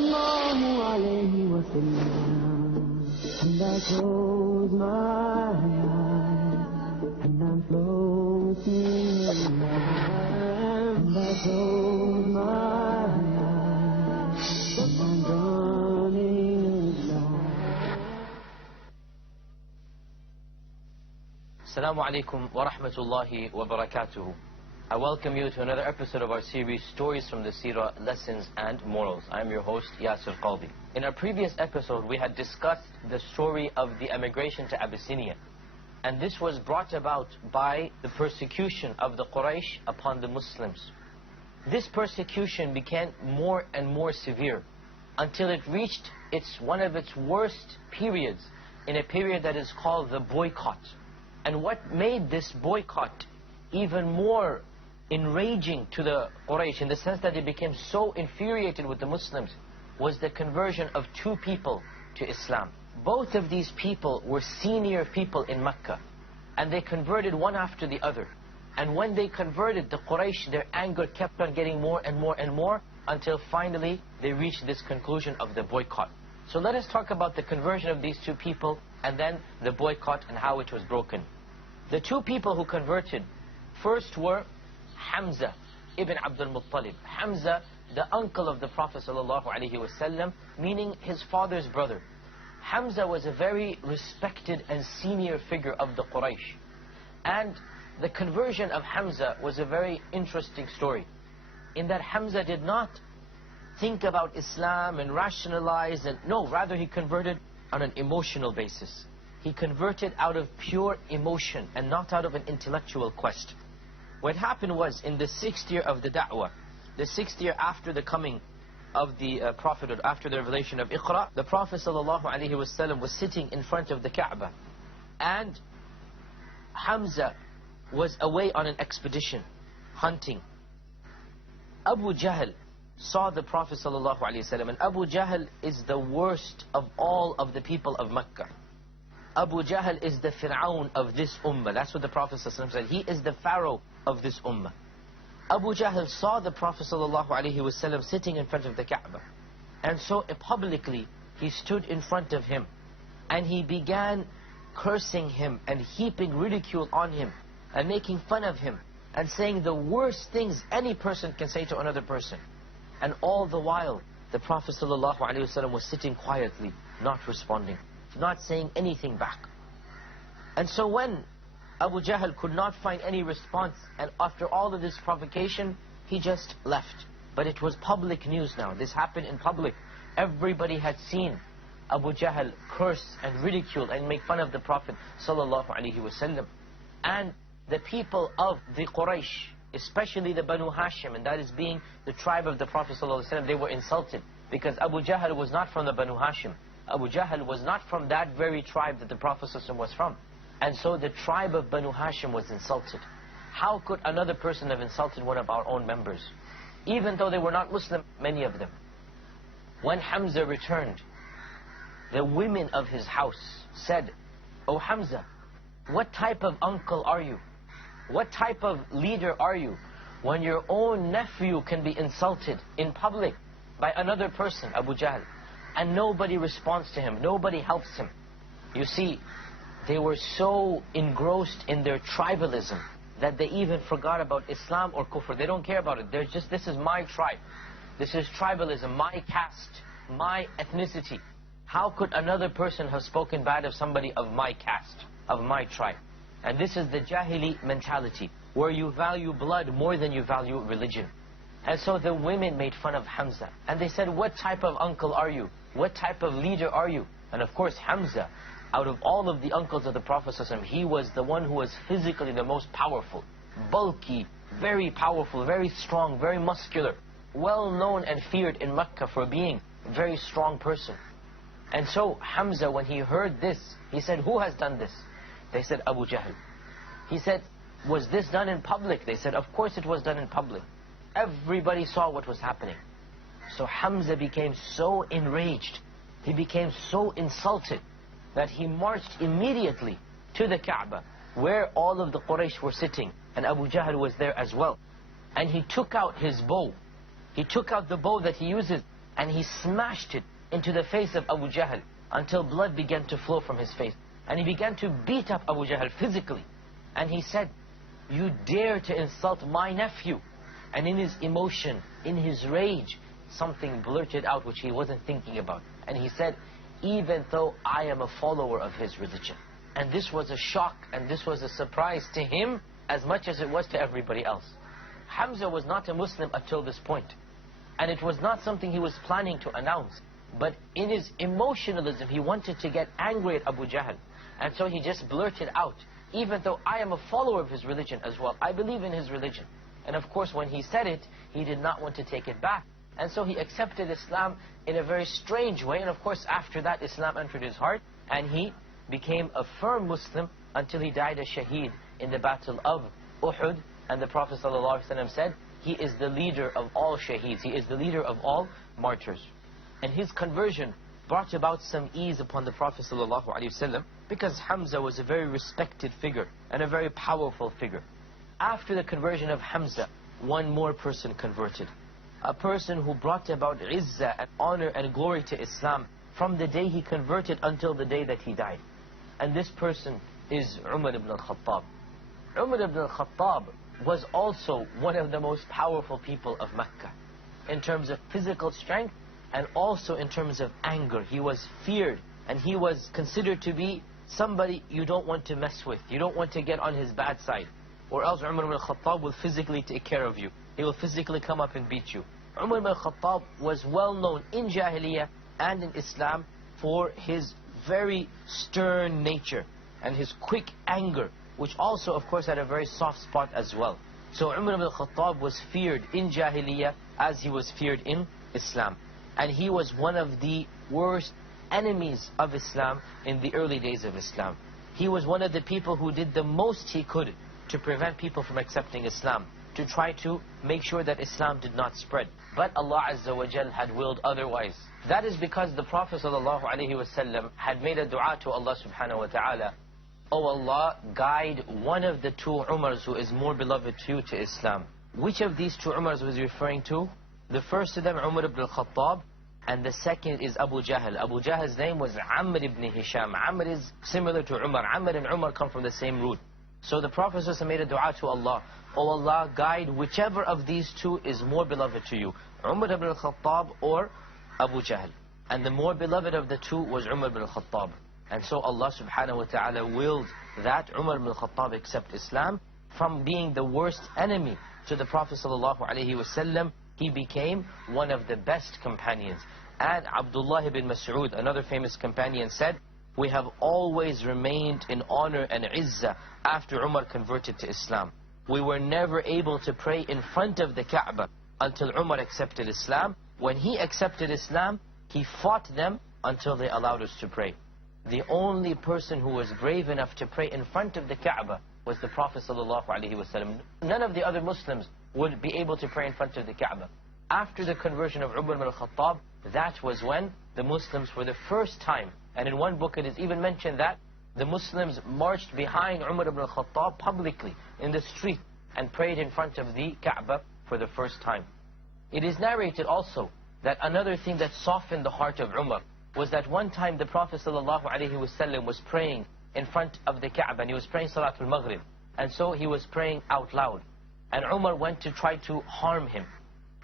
sallallahu alayhi wa sallam. And I close my eyes, and I'm floating in love. And I close my eyes, and I'm drowning in love. Assalamu alaikum wa rahmatullahi wa barakatuhu. I welcome you to another episode of our series, Stories from the Seerah, Lessons and Morals. I am your host, Yasir Qadhi. In our previous episode, we had discussed the story of the emigration to Abyssinia. And this was brought about by the persecution of the Quraysh upon the Muslims. This persecution became more and more severe until it reached one of its worst periods, in a period that is called the Boycott. And what made this boycott even more enraging to the Quraysh, in the sense that they became so infuriated with the Muslims, was the conversion of two people to Islam. Both of these people were senior people in Mecca, and they converted one after the other. And when they converted, the Quraysh, their anger kept on getting more and more and more, until finally they reached this conclusion of the boycott. So let us talk about the conversion of these two people, and then the boycott and how it was broken. The two people who converted first were Hamza ibn Abdul Muttalib. Hamza, the uncle of the Prophet ﷺ, meaning his father's brother. Hamza was a very respected and senior figure of the Quraysh. And the conversion of Hamza was a very interesting story, in that Hamza did not think about Islam and rationalize, and no, rather he converted on an emotional basis. He converted out of pure emotion and not out of an intellectual quest. What happened was, in the 6th year of the da'wah, the 6th year after the coming of the prophethood, after the revelation of Iqra, the Prophet ﷺ was sitting in front of the Kaaba, and Hamza was away on an expedition, hunting. Abu Jahl saw the Prophet ﷺ, and Abu Jahl is the worst of all of the people of Mecca. Abu Jahl is the Fir'aun of this ummah. That's what the Prophet ﷺ said. He is the Pharaoh of this ummah. Abu Jahl saw the Prophet ﷺ sitting in front of the Kaaba. And so publicly, he stood in front of him, and he began cursing him and heaping ridicule on him and making fun of him and saying the worst things any person can say to another person. And all the while, the Prophet ﷺ was sitting quietly, not responding, not saying anything back. And so when Abu Jahl could not find any response, and after all of this provocation, he just left. But it was public news now. This happened in public. Everybody had seen Abu Jahl curse and ridicule and make fun of the Prophet ﷺ. And the people of the Quraysh, especially the Banu Hashim, and that is being the tribe of the Prophet ﷺ, they were insulted, because Abu Jahl was not from the Banu Hashim. Abu Jahl was not from that very tribe that the Prophet ﷺ was from. And so the tribe of Banu Hashim was insulted. How could another person have insulted one of our own members? Even though they were not Muslim, many of them. When Hamza returned, the women of his house said, "Oh Hamza, what type of uncle are you? What type of leader are you, when your own nephew can be insulted in public by another person, Abu Jahl, and nobody responds to him, nobody helps him?" You see, they were so engrossed in their tribalism that they even forgot about Islam or Kufr. They don't care about it. They're just, this is my tribe. This is tribalism, my caste, my ethnicity. How could another person have spoken bad of somebody of my caste, of my tribe? And this is the Jahili mentality, where you value blood more than you value religion. And so the women made fun of Hamza, and they said, "What type of uncle are you? What type of leader are you?" And of course Hamza, out of all of the uncles of the Prophet ﷺ, he was the one who was physically the most powerful, bulky, very powerful, very strong, very muscular, well known and feared in Mecca for being a very strong person. And so Hamza, when he heard this, he said, "Who has done this?" They said, "Abu Jahl." He said, "Was this done in public?" They said, "Of course it was done in public. Everybody saw what was happening." So Hamza became so enraged, he became so insulted, that he marched immediately to the Kaaba, where all of the Quraysh were sitting, and Abu Jahl was there as well. And he took out his bow. He took out the bow that he uses, and he smashed it into the face of Abu Jahl until blood began to flow from his face. And he began to beat up Abu Jahl physically. And he said, "You dare to insult my nephew?" And in his emotion, in his rage, something blurted out which he wasn't thinking about. And he said, "Even though I am a follower of his religion." And this was a shock, and this was a surprise to him as much as it was to everybody else. Hamza was not a Muslim until this point. And it was not something he was planning to announce. But in his emotionalism, he wanted to get angry at Abu Jahl. And so he just blurted out, "Even though I am a follower of his religion as well, I believe in his religion." And of course, when he said it, he did not want to take it back. And so he accepted Islam in a very strange way. And of course, after that, Islam entered his heart. And he became a firm Muslim until he died a shaheed in the battle of Uhud. And the Prophet ﷺ said, he is the leader of all shaheeds. He is the leader of all martyrs. And his conversion brought about some ease upon the Prophet ﷺ, because Hamza was a very respected figure and a very powerful figure. After the conversion of Hamza, one more person converted. A person who brought about izzah and honor and glory to Islam from the day he converted until the day that he died. And this person is Umar ibn al-Khattab. Umar ibn al-Khattab was also one of the most powerful people of Mecca in terms of physical strength and also in terms of anger. He was feared and he was considered to be somebody you don't want to mess with. You don't want to get on his bad side, or else Umar ibn al-Khattab will physically take care of you. He will physically come up and beat you. Umar ibn al-Khattab was well known in Jahiliyyah and in Islam for his very stern nature and his quick anger, which also of course had a very soft spot as well. So Umar ibn al-Khattab was feared in Jahiliyyah as he was feared in Islam. And he was one of the worst enemies of Islam in the early days of Islam. He was one of the people who did the most he could to prevent people from accepting Islam, to try to make sure that Islam did not spread. But Allah Azza wa Jal had willed otherwise. That is because the Prophet ﷺ had made a dua to Allah subhanahu wa ta'ala, "O Allah, guide one of the two Umars who is more beloved to you to Islam." Which of these two Umars was he referring to? The first of them, Umar ibn al-Khattab, and the second is Abu Jahl. Abu Jahl's name was Amr ibn Hisham. Amr is similar to Umar. Amr and Umar come from the same root. So the Prophet ﷺ made a dua to Allah, "O Allah, guide whichever of these two is more beloved to you, Umar ibn al-Khattab or Abu Jahl." And the more beloved of the two was Umar ibn al-Khattab. And so Allah subhanahu wa ta'ala willed that Umar ibn al-Khattab accept Islam. From being the worst enemy to the Prophet ﷺ, he became one of the best companions. And Abdullah ibn Mas'ud, another famous companion, said, "We have always remained in honor and izzah after Umar converted to Islam. We were never able to pray in front of the Kaaba until Umar accepted Islam. When he accepted Islam, he fought them until they allowed us to pray." The only person who was brave enough to pray in front of the Kaaba was the Prophet ﷺ. None of the other Muslims would be able to pray in front of the Kaaba. After the conversion of Umar ibn al-Khattab, that was when the Muslims for the first time, and in one book it is even mentioned that the Muslims marched behind Umar ibn al-Khattab publicly in the street and prayed in front of the Kaaba for the first time. It is narrated also that another thing that softened the heart of Umar was that one time the Prophet ﷺ was praying in front of the Kaaba, and he was praying Salatul Maghrib, and so he was praying out loud. And Umar went to try to harm him.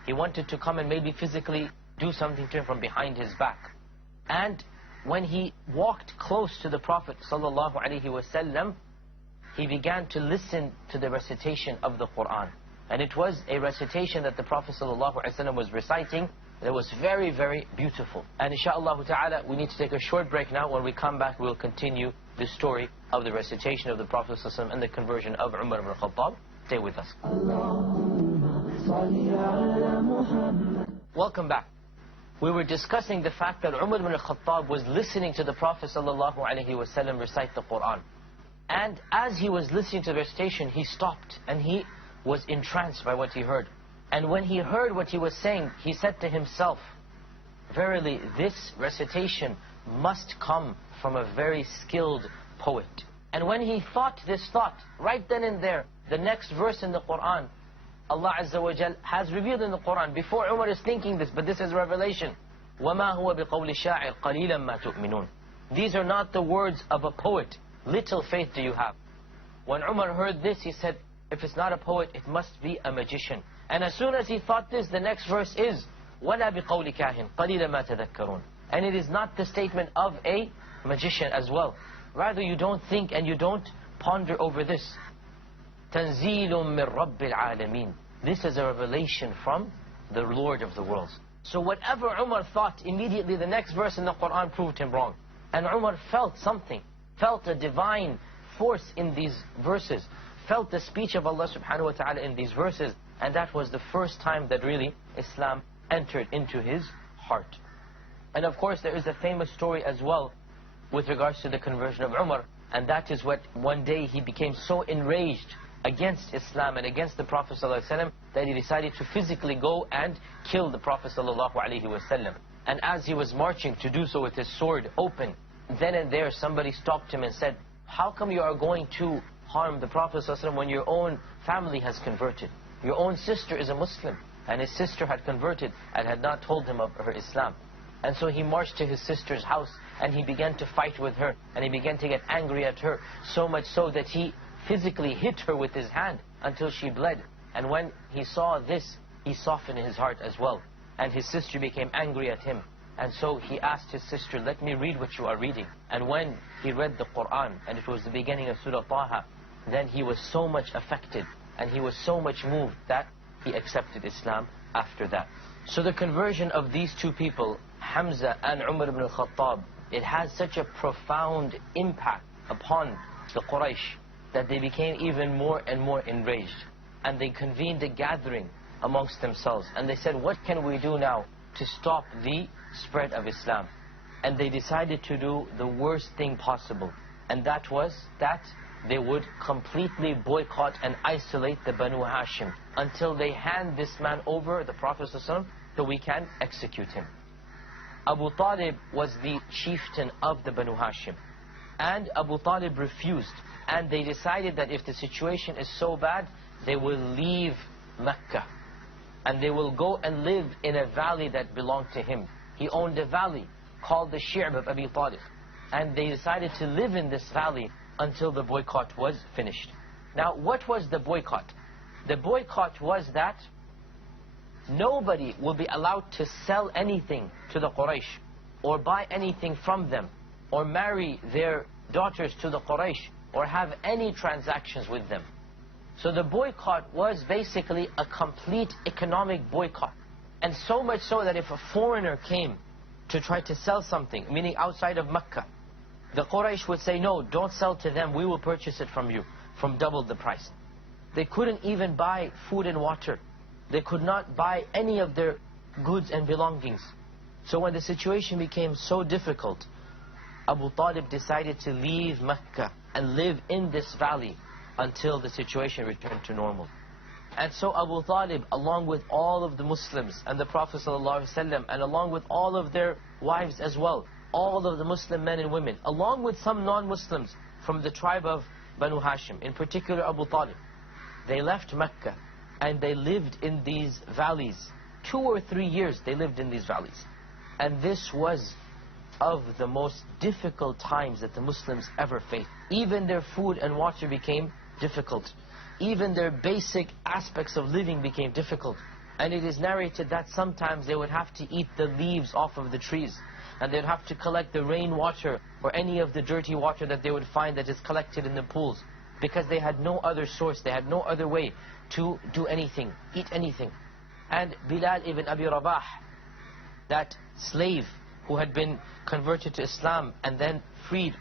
He wanted to come and maybe physically do something to him from behind his back. And when he walked close to the Prophet ﷺ, he began to listen to the recitation of the Quran. And it was a recitation that the Prophet ﷺ was reciting that was very, very beautiful. And inshaAllah ta'ala, we need to take a short break now. When we come back, we'll continue the story of the recitation of the Prophet ﷺ and the conversion of Umar ibn al-Khattab. Stay with us. Welcome back. We were discussing the fact that Umar ibn al-Khattab was listening to the Prophet ﷺ recite the Quran. And as he was listening to the recitation, he stopped and he was entranced by what he heard. And when he heard what he was saying, he said to himself, "Verily, this recitation must come from a very skilled poet." And when he thought this thought, right then and there, the next verse in the Quran, Allah Azza wa Jal has revealed in the Quran, before Umar is thinking this, but this is revelation. وَمَا هُوَ بِقَوْلِ شَاعِرٍ قَلِيلًا مَا تُؤْمِنُونَ. These are not the words of a poet. Little faith do you have. When Umar heard this, he said, if it's not a poet, it must be a magician. And as soon as he thought this, the next verse is, وَلَا بِقَوْلِ كَاهِنٍ قَلِيلًا مَا تَذَكَّرُونَ. And it is not the statement of a magician as well. Rather, you don't think and you don't ponder over this. تَنْزِيلٌ مِّن رَبِّ الْعَالَمِينَ. This is a revelation from the Lord of the worlds. So whatever Umar thought, immediately the next verse in the Quran proved him wrong. And Umar felt something, felt a divine force in these verses, felt the speech of Allah subhanahu wa ta'ala in these verses, and that was the first time that really Islam entered into his heart. And of course there is a famous story as well with regards to the conversion of Umar, and that is what one day he became so enraged against Islam and against the Prophet ﷺ that he decided to physically go and kill the Prophet ﷺ. And as he was marching to do so with his sword open, then and there somebody stopped him and said, how come you are going to harm the Prophet ﷺ when your own family has converted? Your own sister is a Muslim, and his sister had converted and had not told him of her Islam. And so he marched to his sister's house and he began to fight with her, and he began to get angry at her, so much so that he physically hit her with his hand until she bled. And when he saw this, he softened his heart as well, and his sister became angry at him. And so he asked his sister, let me read what you are reading. And when he read the Quran, and it was the beginning of Surah Taha, then he was so much affected and he was so much moved that he accepted Islam after that. So the conversion of these two people, Hamza and Umar ibn al-Khattab, it had such a profound impact upon the Quraysh that they became even more and more enraged. And they convened a gathering amongst themselves. And they said, what can we do now to stop the spread of Islam? And they decided to do the worst thing possible. And that was that they would completely boycott and isolate the Banu Hashim until they hand this man over, the Prophet ﷺ, so we can execute him. Abu Talib was the chieftain of the Banu Hashim. And Abu Talib refused. And they decided that if the situation is so bad, they will leave Mecca. And they will go and live in a valley that belonged to him. He owned a valley called the Shi'b of Abi Talib. And they decided to live in this valley until the boycott was finished. Now, what was the boycott? The boycott was that nobody will be allowed to sell anything to the Quraysh, or buy anything from them, or marry their daughters to the Quraysh, or have any transactions with them. So the boycott was basically a complete economic boycott. And so much so that if a foreigner came to try to sell something, meaning outside of Mecca, the Quraysh would say, no, don't sell to them, we will purchase it from you, from double the price. They couldn't even buy food and water. They could not buy any of their goods and belongings. So when the situation became so difficult, Abu Talib decided to leave Mecca and live in this valley until the situation returned to normal. And so Abu Talib, along with all of the Muslims and the Prophet ﷺ, and along with all of their wives as well, all of the Muslim men and women, along with some non-Muslims from the tribe of Banu Hashim, in particular Abu Talib, they left Mecca and they lived in these valleys. 2 or 3 years they lived in these valleys. And this was of the most difficult times that the Muslims ever faced. Even their food and water became difficult. Even their basic aspects of living became difficult. And it is narrated that sometimes they would have to eat the leaves off of the trees, and they would have to collect the rainwater or any of the dirty water that they would find that is collected in the pools, because they had no other source, they had no other way to do anything, eat anything. And Bilal ibn Abi Rabah, that slave who had been converted to Islam and then freed,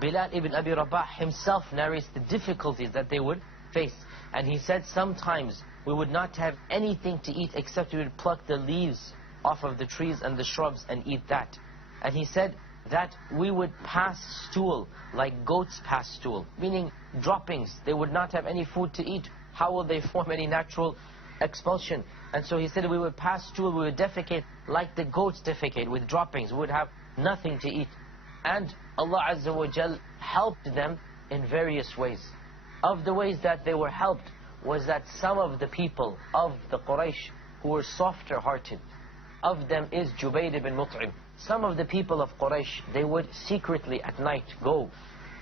Bilal ibn Abi Rabah himself narrates the difficulties that they would face. And he said sometimes we would not have anything to eat except we would pluck the leaves off of the trees and the shrubs and eat that. And he said that we would pass stool like goats pass stool, meaning droppings. They would not have any food to eat. How will they form any natural expulsion? And so he said we would pass stool, we would defecate like the goats defecate, with droppings. We would have nothing to eat. And Allah Azza wa Jal helped them in various ways. Of the ways that they were helped was that some of the people of the Quraysh who were softer hearted, of them is Jubayr ibn Mut'im. Some of the people of Quraysh, they would secretly at night go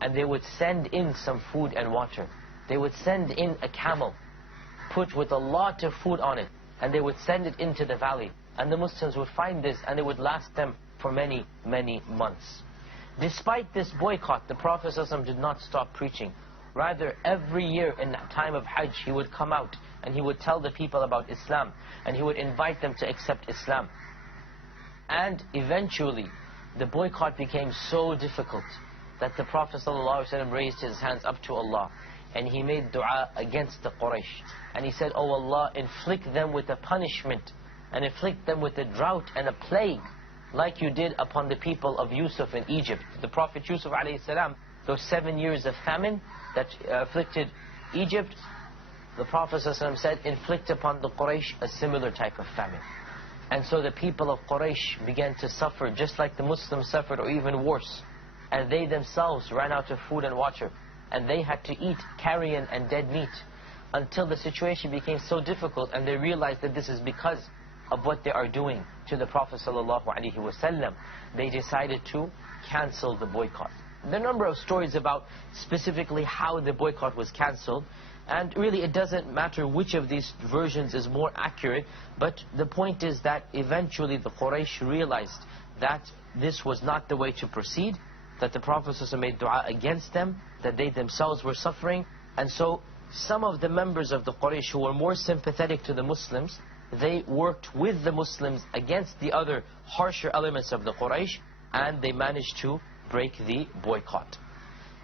and they would send in some food and water. They would send in a camel put with a lot of food on it, and they would send it into the valley. And the Muslims would find this, and it would last them for many, many months. Despite this boycott, the Prophet ﷺ did not stop preaching. Rather, every year in the time of Hajj, he would come out and he would tell the people about Islam, and he would invite them to accept Islam. And eventually, the boycott became so difficult that the Prophet ﷺ raised his hands up to Allah, and he made dua against the Quraysh. And he said, "Oh Allah, inflict them with a punishment, and inflict them with a drought and a plague, like you did upon the people of Yusuf in Egypt." The Prophet Yusuf ﷺ, those 7 years of famine that afflicted Egypt, the Prophet ﷺ said, inflict upon the Quraysh a similar type of famine. And so the people of Quraysh began to suffer just like the Muslims suffered, or even worse. And they themselves ran out of food and water, and they had to eat carrion and dead meat, until the situation became so difficult, and they realized that this is because of what they are doing to the Prophet ﷺ. They decided to cancel the boycott. There are a number of stories about specifically how the boycott was cancelled, and really it doesn't matter which of these versions is more accurate, but the point is that eventually the Quraysh realized that this was not the way to proceed, that the Prophet ﷺ made dua against them, that they themselves were suffering. And so some of the members of the Quraysh who were more sympathetic to the Muslims, they worked with the Muslims against the other harsher elements of the Quraysh, and they managed to break the boycott.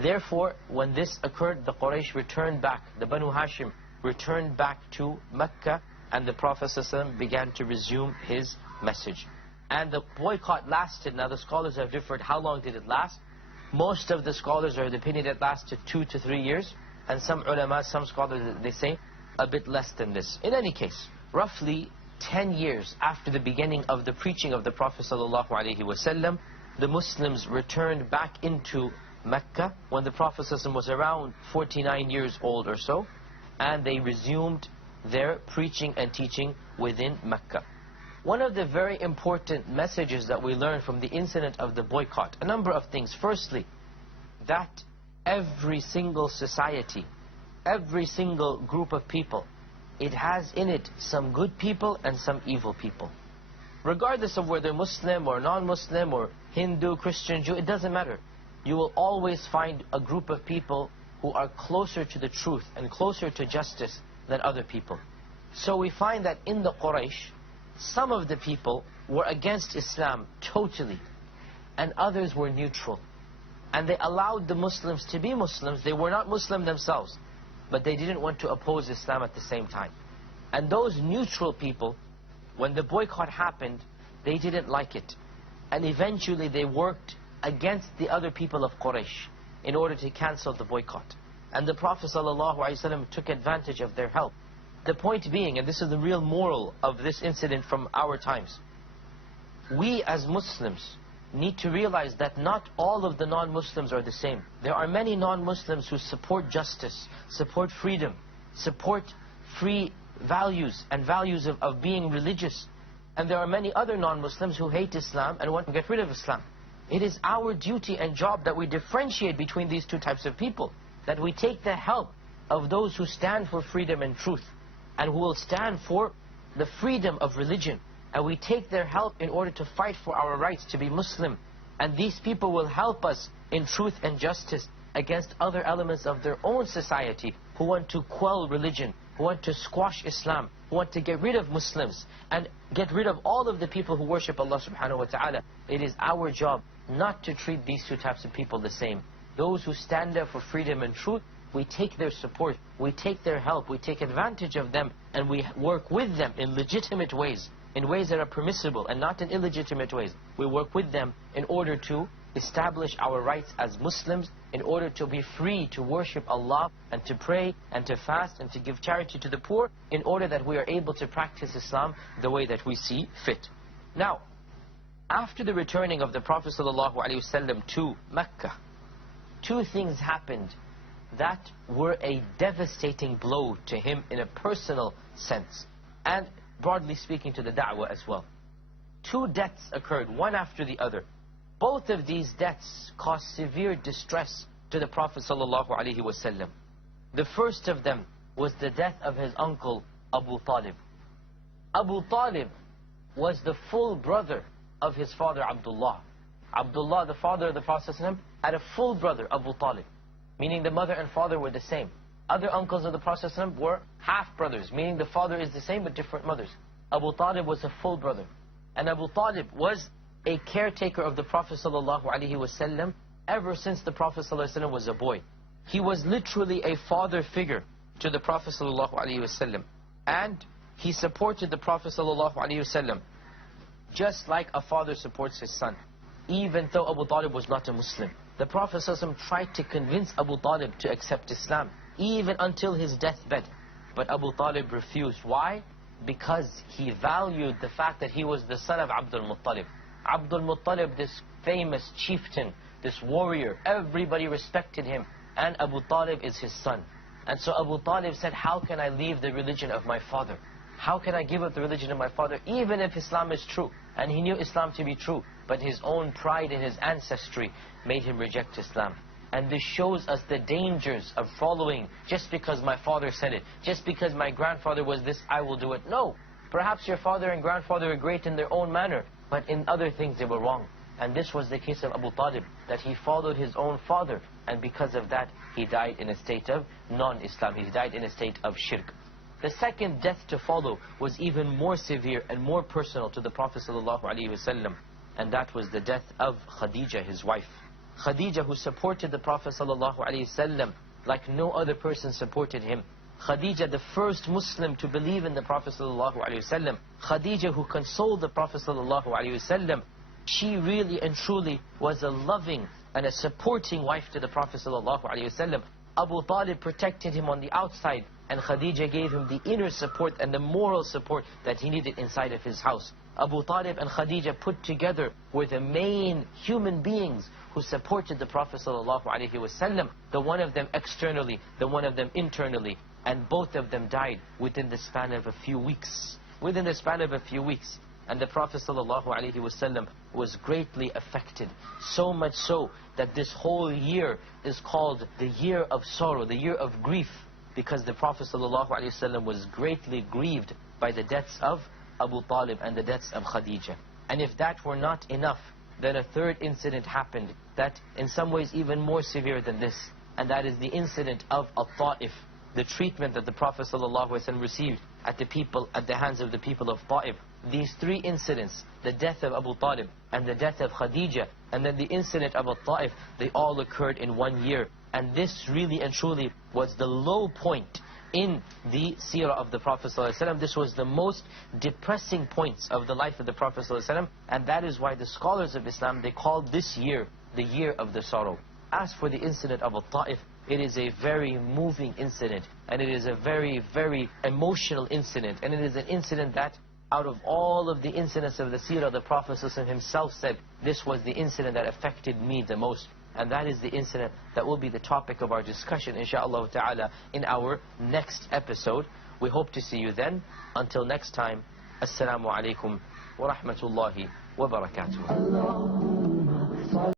Therefore, when this occurred, the Quraysh returned back, the Banu Hashim returned back to Mecca, and the Prophet ﷺ began to resume his message. And the boycott lasted, now the scholars have differed, how long did it last? Most of the scholars are of the opinion it lasted 2 to 3 years, and some ulama, some scholars, they say a bit less than this. In any case, roughly 10 years after the beginning of the preaching of the Prophet ﷺ, the Muslims returned back into Mecca when the Prophet ﷺ was around 49 years old or so, and they resumed their preaching and teaching within Mecca. One of the very important messages that we learn from the incident of the boycott, a number of things. Firstly, that every single society, every single group of people, it has in it some good people and some evil people. Regardless of whether Muslim or non-Muslim or Hindu, Christian, Jew, it doesn't matter. You will always find a group of people who are closer to the truth and closer to justice than other people. So we find that in the Quraysh, some of the people were against Islam totally, and others were neutral. And they allowed the Muslims to be Muslims. They were not Muslim themselves, but they didn't want to oppose Islam at the same time. And those neutral people, when the boycott happened, they didn't like it. And eventually they worked against the other people of Quraysh in order to cancel the boycott. And the Prophet ﷺ took advantage of their help. The point being, and this is the real moral of this incident from our times, we as Muslims need to realize that not all of the non-Muslims are the same. There are many non-Muslims who support justice, support freedom, support free values and values of being religious. And there are many other non-Muslims who hate Islam and want to get rid of Islam. It is our duty and job that we differentiate between these two types of people, that we take the help of those who stand for freedom and truth, and who will stand for the freedom of religion. And we take their help in order to fight for our rights to be Muslim. And these people will help us in truth and justice against other elements of their own society who want to quell religion, who want to squash Islam, who want to get rid of Muslims and get rid of all of the people who worship Allah subhanahu wa ta'ala. It is our job not to treat these two types of people the same. Those who stand up for freedom and truth, we take their support, we take their help, we take advantage of them, and we work with them in legitimate ways, in ways that are permissible and not in illegitimate ways. We work with them in order to establish our rights as Muslims, in order to be free to worship Allah and to pray and to fast and to give charity to the poor, in order that we are able to practice Islam the way that we see fit. Now, after the returning of the Prophet ﷺ to Mecca, two things happened that were a devastating blow to him in a personal sense, and broadly speaking to the da'wah as well. Two deaths occurred, one after the other. Both of these deaths caused severe distress to the Prophet ﷺ. The first of them was the death of his uncle Abu Talib. Abu Talib was the full brother of his father Abdullah. Abdullah, the father of the Prophet ﷺ, had a full brother, Abu Talib, meaning the mother and father were the same. Other uncles of the Prophet ﷺ were half-brothers, meaning the father is the same but different mothers. Abu Talib was a full brother. And Abu Talib was a caretaker of the Prophet ﷺ ever since the Prophet ﷺ was a boy. He was literally a father figure to the Prophet ﷺ. And he supported the Prophet ﷺ just like a father supports his son. Even though Abu Talib was not a Muslim, the Prophet ﷺ tried to convince Abu Talib to accept Islam, even until his deathbed. But Abu Talib refused. Why? Because he valued the fact that he was the son of Abdul Muttalib. Abdul Muttalib, this famous chieftain, this warrior, everybody respected him. And Abu Talib is his son. And so Abu Talib said, how can I leave the religion of my father? How can I give up the religion of my father, even if Islam is true? And he knew Islam to be true, but his own pride in his ancestry made him reject Islam. And this shows us the dangers of following just because my father said it, just because my grandfather was this, I will do it. No, perhaps your father and grandfather are great in their own manner, but in other things they were wrong. And this was the case of Abu Talib, that he followed his own father, and because of that he died in a state of non-Islam. He died in a state of shirk. The second death to follow was even more severe and more personal to the Prophet ﷺ, and that was the death of Khadija, his wife. Khadija, who supported the Prophet ﷺ like no other person supported him. Khadija, the first Muslim to believe in the Prophet ﷺ. Khadija, who consoled the Prophet ﷺ. She really and truly was a loving and a supporting wife to the Prophet ﷺ. Abu Talib protected him on the outside, and Khadija gave him the inner support and the moral support that he needed inside of his house. Abu Talib and Khadija put together were the main human beings who supported the Prophet ﷺ, the one of them externally, the one of them internally. And both of them died within the span of a few weeks. Within the span of a few weeks. And the Prophet ﷺ was greatly affected. So much so that this whole year is called the year of sorrow, the year of grief. Because the Prophet ﷺ was greatly grieved by the deaths of Abu Talib and the deaths of Khadija. And if that were not enough, then a third incident happened that in some ways even more severe than this. And that is the incident of Al-Ta'if, the treatment that the Prophet ﷺ received at the hands of the people of Ta'if. These three incidents, the death of Abu Talib and the death of Khadija and then the incident of Al-Ta'if, they all occurred in 1 year. And this really and truly was the low point in the seerah of the Prophet ﷺ. This was the most depressing points of the life of the Prophet ﷺ, and that is why the scholars of Islam, they called this year the year of the sorrow. As for the incident of Al-Ta'if, it is a very moving incident, and it is a very, very emotional incident, and it is an incident that out of all of the incidents of the seerah, the Prophet ﷺ himself said, this was the incident that affected me the most. And that is the incident that will be the topic of our discussion, inshaAllah ta'ala, in our next episode. We hope to see you then. Until next time, Assalamu alaikum wa rahmatullahi wa barakatuh.